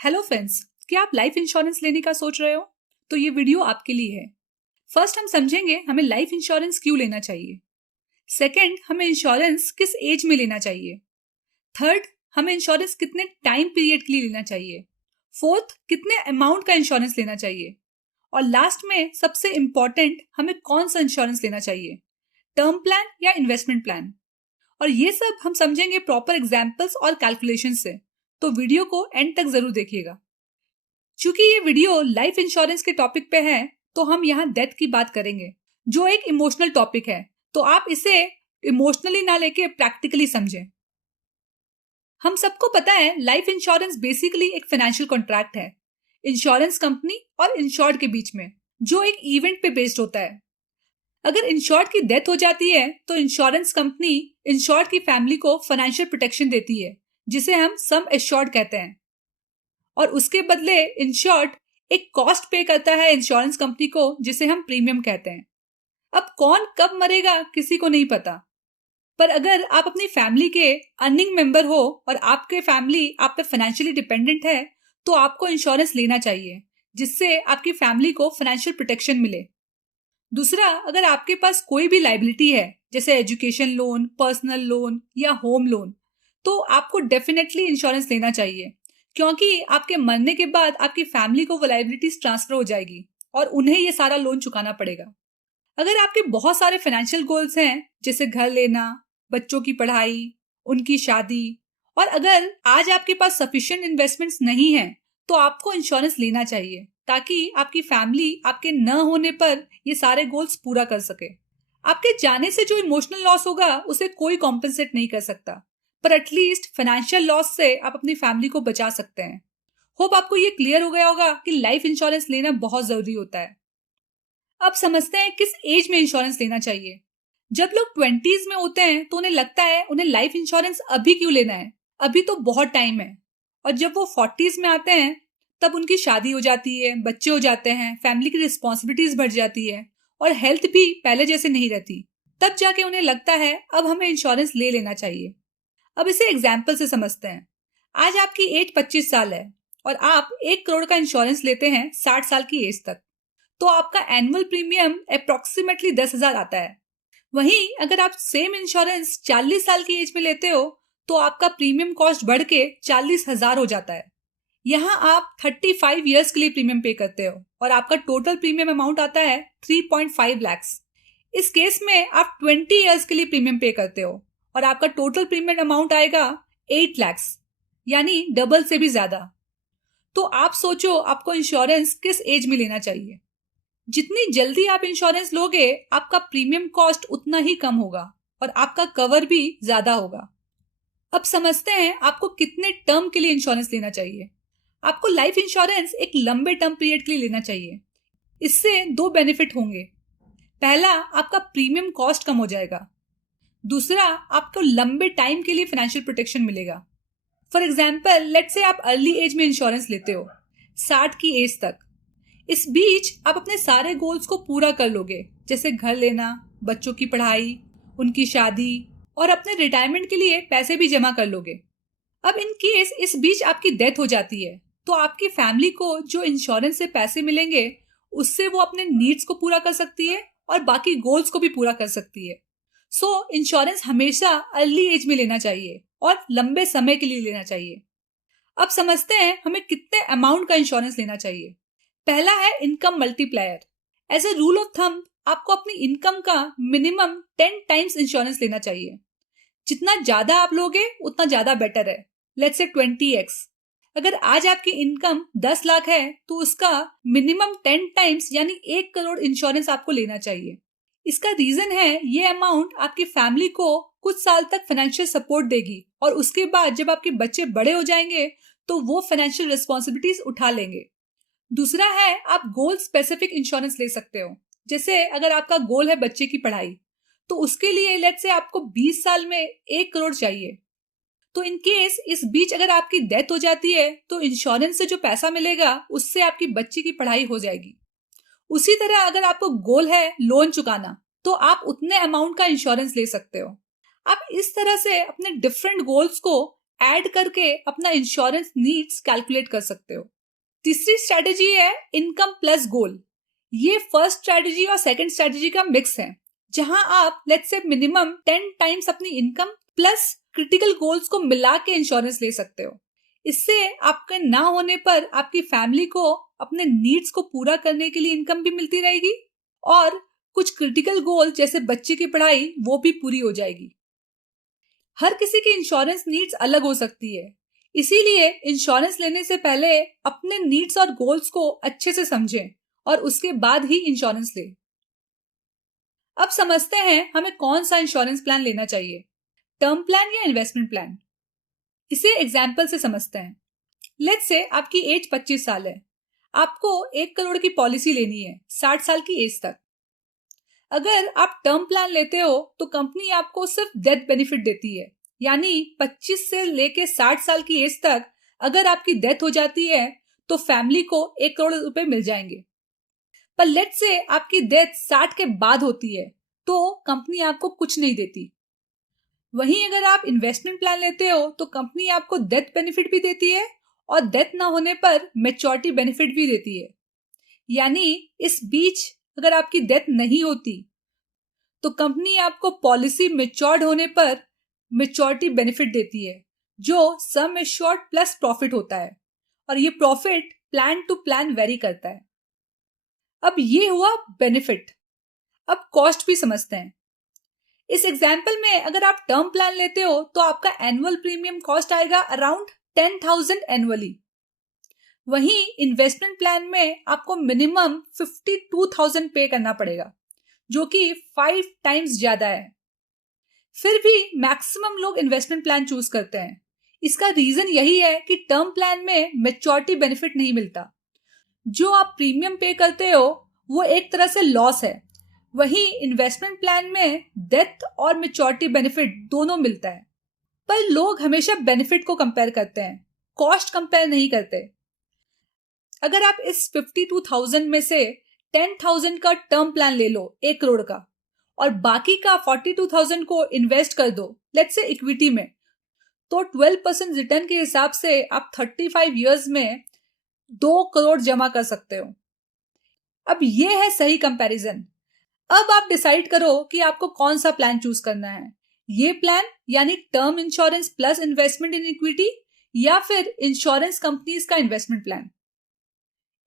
Hello friends, क्या आप life insurance लेने का सोच रहे हो? तो ये वीडियो आपके लिए है। फर्स्ट हम समझेंगे हमें लाइफ इंश्योरेंस क्यों लेना चाहिए। सेकंड, हमें इंश्योरेंस किस एज में लेना चाहिए। थर्ड, हमें इंश्योरेंस कितने टाइम पीरियड के लिए लेना चाहिए। फोर्थ, कितने अमाउंट का इंश्योरेंस लेना चाहिए। और लास्ट में सबसे इंपॉर्टेंट, हमें कौन सा इंश्योरेंस लेना चाहिए, टर्म प्लान या इन्वेस्टमेंट प्लान। और ये सब हम समझेंगे प्रॉपर एग्जाम्पल्स और कैलकुलेशन से, तो वीडियो को एंड तक जरूर देखिएगा। चूंकि ये वीडियो लाइफ इंश्योरेंस के टॉपिक पे है, तो हम यहाँ डेथ की बात करेंगे, जो एक इमोशनल टॉपिक है, तो आप इसे इमोशनली ना लेके प्रैक्टिकली समझें। हम सबको पता है लाइफ इंश्योरेंस बेसिकली एक फाइनेंशियल कॉन्ट्रैक्ट है इंश्योरेंस कंपनी और इंश्योर्ड के बीच में, जो एक इवेंट पे बेस्ड होता है। अगर इंश्योर्ड की डेथ हो जाती है तो इंश्योरेंस कंपनी इंश्योर्ड की फैमिली को फाइनेंशियल प्रोटेक्शन देती है, जिसे हम सम एश्योर्ड कहते हैं। और उसके बदले इंश्योर्ड एक कॉस्ट पे करता है इंश्योरेंस कंपनी को, जिसे हम प्रीमियम कहते हैं। अब कौन कब मरेगा किसी को नहीं पता, पर अगर आप अपनी फैमिली के अर्निंग मेंबर हो और आपके फैमिली आप पे फाइनेंशियली डिपेंडेंट है, तो आपको इंश्योरेंस लेना चाहिए, जिससे आपकी फैमिली को फाइनेंशियल प्रोटेक्शन मिले। दूसरा, अगर आपके पास कोई भी लाइबिलिटी है, जैसे एजुकेशन लोन, पर्सनल लोन या होम लोन, तो आपको डेफिनेटली इंश्योरेंस लेना चाहिए, क्योंकि आपके मरने के बाद आपकी फैमिली को वो लाइबिलिटीज ट्रांसफर हो जाएगी और उन्हें ये सारा लोन चुकाना पड़ेगा। अगर आपके बहुत सारे फाइनेंशियल गोल्स हैं, जैसे घर लेना, बच्चों की पढ़ाई, उनकी शादी, और अगर आज आपके पास सफिशिएंट इन्वेस्टमेंट्स नहीं है, तो आपको इंश्योरेंस लेना चाहिए, ताकि आपकी फैमिली आपके न होने पर ये सारे गोल्स पूरा कर सके। आपके जाने से जो इमोशनल लॉस होगा उसे कोई कॉम्पेंसेट नहीं कर सकता, पर एटलीस्ट फाइनेंशियल लॉस से आप अपनी फैमिली को बचा सकते हैं। होप आपको ये क्लियर हो गया होगा कि लाइफ इंश्योरेंस लेना बहुत जरूरी होता है। अब समझते हैं किस एज में इंश्योरेंस लेना चाहिए। जब लोग 20s में होते हैं तो उन्हें लगता है उन्हें लाइफ इंश्योरेंस अभी क्यों लेना है, अभी तो बहुत टाइम है। और जब वो 40s में आते हैं, तब उनकी शादी हो जाती है, बच्चे हो जाते हैं, फैमिली की रिस्पॉन्सिबिलिटीज बढ़ जाती है और हेल्थ भी पहले जैसे नहीं रहती। तब जाके उन्हें लगता है अब हमें इंश्योरेंस ले लेना चाहिए। अब इसे एग्जाम्पल से समझते हैं। आज आपकी एज 25 साल है और आप 1 करोड़ का इंश्योरेंस लेते हैं 60 साल की एज तक, तो आपका एनुअल प्रीमियम अप्रोक्सीमेटली 10,000 आता है। वहीं अगर आप सेम इंश्योरेंस 40 साल की एज में लेते हो, तो आपका प्रीमियम कॉस्ट बढ़ के 40,000 हो जाता है। यहाँ आप 35 ईयर्स के लिए प्रीमियम पे करते हो और आपका टोटल प्रीमियम अमाउंट आता है 3.5 लाख। इस केस में आप 20 ईयर्स के लिए प्रीमियम पे करते हो और आपका टोटल प्रीमियम अमाउंट आएगा 8 लाख, यानी डबल से भी ज्यादा। तो आप सोचो आपको इंश्योरेंस किस एज में लेना चाहिए। जितनी जल्दी आप इंश्योरेंस लोगे, आपका प्रीमियम कॉस्ट उतना ही कम होगा और आपका कवर भी ज्यादा होगा। अब समझते हैं आपको कितने टर्म के लिए इंश्योरेंस लेना चाहिए। आपको लाइफ इंश्योरेंस एक लंबे टर्म पीरियड के लिए लेना चाहिए। इससे 2 बेनिफिट होंगे। पहला, आपका प्रीमियम कॉस्ट कम हो जाएगा। दूसरा, आपको लंबे टाइम के लिए फाइनेंशियल प्रोटेक्शन मिलेगा। फॉर एग्जाम्पल, लेट्स से आप अर्ली एज में इंश्योरेंस लेते हो, 60 की एज तक। इस बीच आप अपने सारे गोल्स को पूरा कर लोगे, जैसे घर लेना, बच्चों की पढ़ाई, उनकी शादी, और अपने रिटायरमेंट के लिए पैसे भी जमा कर लोगे। अब इन केस इस बीच आपकी डेथ हो जाती है, तो आपकी फैमिली को जो इंश्योरेंस से पैसे मिलेंगे, उससे वो अपने नीड्स को पूरा कर सकती है और बाकी गोल्स को भी पूरा कर सकती है। सो इंश्योरेंस हमेशा अर्ली एज में लेना चाहिए और लंबे समय के लिए लेना चाहिए। अब समझते हैं हमें कितने अमाउंट का इंश्योरेंस लेना चाहिए। पहला है income multiplier. As a rule of thumb, आपको अपनी इनकम का मिनिमम 10 टाइम्स इंश्योरेंस लेना चाहिए। जितना ज्यादा आप लोगे उतना ज्यादा बेटर है। Let's say 20x। अगर आज आपकी इनकम 10 लाख है, तो उसका मिनिमम 10 टाइम्स यानी 1 करोड़ इंश्योरेंस आपको लेना चाहिए। इसका रीजन है ये अमाउंट आपकी फैमिली को कुछ साल तक फाइनेंशियल सपोर्ट देगी और उसके बाद जब आपके बच्चे बड़े हो जाएंगे, तो वो फाइनेंशियल रिस्पॉन्सिबिलिटीज उठा लेंगे। दूसरा है, आप गोल स्पेसिफिक इंश्योरेंस ले सकते हो। जैसे अगर आपका गोल है बच्चे की पढ़ाई, तो उसके लिए लेट्स से आपको 20 साल में 1 करोड़ चाहिए। तो इन केस इस बीच अगर आपकी डेथ हो जाती है, तो इंश्योरेंस से जो पैसा मिलेगा उससे आपकी बच्ची की पढ़ाई हो जाएगी। उसी तरह अगर आपको गोल है लोन चुकाना, तो आप उतने अमाउंट का इंश्योरेंस ले सकते हो। आप इस तरह से अपने डिफरेंट गोल्स को ऐड करके अपना इंश्योरेंस नीड्स कैलकुलेट कर सकते हो। तीसरी स्ट्रैटेजी है इनकम प्लस गोल। ये फर्स्ट स्ट्रैटेजी और सेकंड स्ट्रैटेजी का मिक्स है, जहां आप लेट्स से मिनिमम 10 टाइम्स अपनी इनकम प्लस क्रिटिकल गोल्स को मिला के इंश्योरेंस ले सकते हो। इससे आपके ना होने पर आपकी फैमिली को अपने नीड्स को पूरा करने के लिए इनकम भी मिलती रहेगी और कुछ क्रिटिकल गोल जैसे बच्चे की पढ़ाई वो भी पूरी हो जाएगी। हर किसी की इंश्योरेंस नीड्स अलग हो सकती है, इसीलिए इंश्योरेंस लेने से पहले अपने नीड्स और गोल्स को अच्छे से समझें और उसके बाद ही इंश्योरेंस लें। अब समझते हैं हमें कौन सा इंश्योरेंस प्लान लेना चाहिए, टर्म प्लान या इन्वेस्टमेंट प्लान। इसे एग्जाम्पल से समझते हैं। लेट्स से आपकी एज 25 साल है, आपको 1 करोड़ की पॉलिसी लेनी है 60 साल की एज तक। अगर आप टर्म प्लान लेते हो तो कंपनी आपको सिर्फ डेथ बेनिफिट देती है, यानी 25 से लेके 60 साल की एज तक अगर आपकी डेथ हो जाती है तो फैमिली को 1 करोड़ रुपए मिल जाएंगे। पर लेट्स से आपकी डेथ 60 के बाद होती है तो कंपनी आपको कुछ नहीं देती। वहीं अगर आप इन्वेस्टमेंट प्लान लेते हो तो कंपनी आपको डेथ बेनिफिट भी देती है और डेथ ना होने पर मैच्योरिटी बेनिफिट भी देती है। यानी इस बीच अगर आपकी डेथ नहीं होती तो कंपनी आपको पॉलिसी मैच्योर्ड होने पर मैच्योरिटी बेनिफिट देती है, जो सम एश्योर्ड प्लस प्रॉफिट होता है और ये profit plan to plan vary करता है। अब ये हुआ बेनिफिट। अब कॉस्ट भी समझते हैं। इस एग्जाम्पल में अगर आप टर्म प्लान लेते हो तो आपका एनुअल प्रीमियम कॉस्ट आएगा अराउंड 10,000 एनुअली। वहीं इन्वेस्टमेंट प्लान में आपको मिनिमम 52,000 पे करना पड़ेगा, जो कि 5 टाइम्स ज्यादा है। फिर भी मैक्सिमम लोग इन्वेस्टमेंट प्लान चूज करते हैं। इसका रीजन यही है कि टर्म प्लान में मैच्योरिटी बेनिफिट नहीं मिलता। जो आप प्रीमियम पे करते हो वो एक तरह से लॉस है, वहीं इन्वेस्टमेंट प्लान में डेथ और मैच्योरिटी बेनिफिट दोनों मिलता है। पर लोग हमेशा बेनिफिट को कंपेयर करते हैं, कॉस्ट कंपेयर नहीं करते। अगर आप इस 52,000 में से 10,000 का टर्म प्लान ले लो 1 करोड़ का और बाकी का 42,000 को इन्वेस्ट कर दो लेट्स से इक्विटी में, तो 12% रिटर्न के हिसाब से आप 35 इयर्स में 2 करोड़ जमा कर सकते हो। अब ये है सही कंपैरिजन। अब आप डिसाइड करो कि आपको कौन सा प्लान चूज करना है, ये प्लान यानी term insurance plus investment in equity या फिर इंश्योरेंस कंपनीज का इन्वेस्टमेंट प्लान।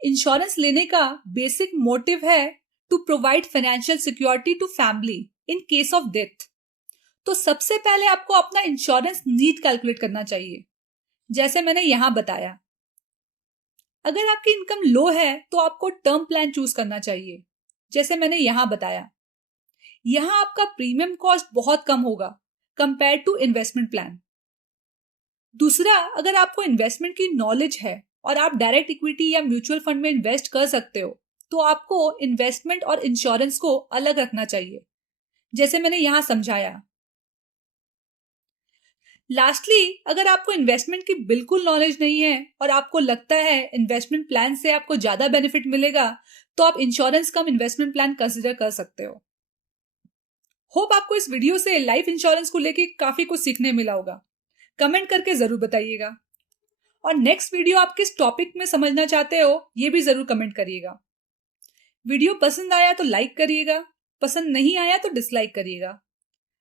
इंश्योरेंस लेने का बेसिक मोटिव है to provide financial security to family in case of death. तो सबसे पहले आपको अपना इंश्योरेंस नीड कैलकुलेट करना चाहिए, जैसे मैंने यहां बताया। अगर आपकी इनकम लो है तो आपको टर्म प्लान चूज करना चाहिए, जैसे मैंने यहां बताया। यहां आपका प्रीमियम कॉस्ट बहुत कम होगा कंपेयर टू इन्वेस्टमेंट प्लान। दूसरा, अगर आपको इन्वेस्टमेंट की नॉलेज है और आप डायरेक्ट इक्विटी या म्यूचुअल फंड में इन्वेस्ट कर सकते हो तो आपको इन्वेस्टमेंट और इंश्योरेंस को अलग रखना चाहिए, जैसे मैंने यहां समझाया। लास्टली, अगर आपको इन्वेस्टमेंट की बिल्कुल नॉलेज नहीं है और आपको लगता है इन्वेस्टमेंट प्लान से आपको ज्यादा बेनिफिट मिलेगा तो आप इंश्योरेंस कम इन्वेस्टमेंट प्लान कंसिडर कर सकते हो। होप आपको इस वीडियो से लाइफ इंश्योरेंस को लेके काफी कुछ सीखने मिला होगा। कमेंट करके जरूर बताइएगा और नेक्स्ट वीडियो आप किस टॉपिक में समझना चाहते हो ये भी जरूर कमेंट करिएगा। वीडियो पसंद आया तो लाइक करिएगा, पसंद नहीं आया तो डिसलाइक करिएगा।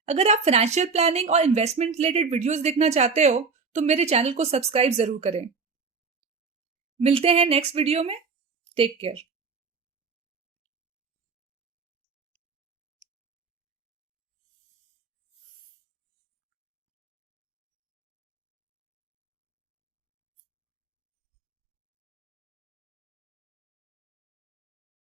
अगर आप फाइनेंशियल प्लानिंग और इन्वेस्टमेंट रिलेटेड वीडियोस देखना चाहते हो तो मेरे चैनल को सब्सक्राइब जरूर करें। मिलते हैं नेक्स्ट वीडियो में। Take care.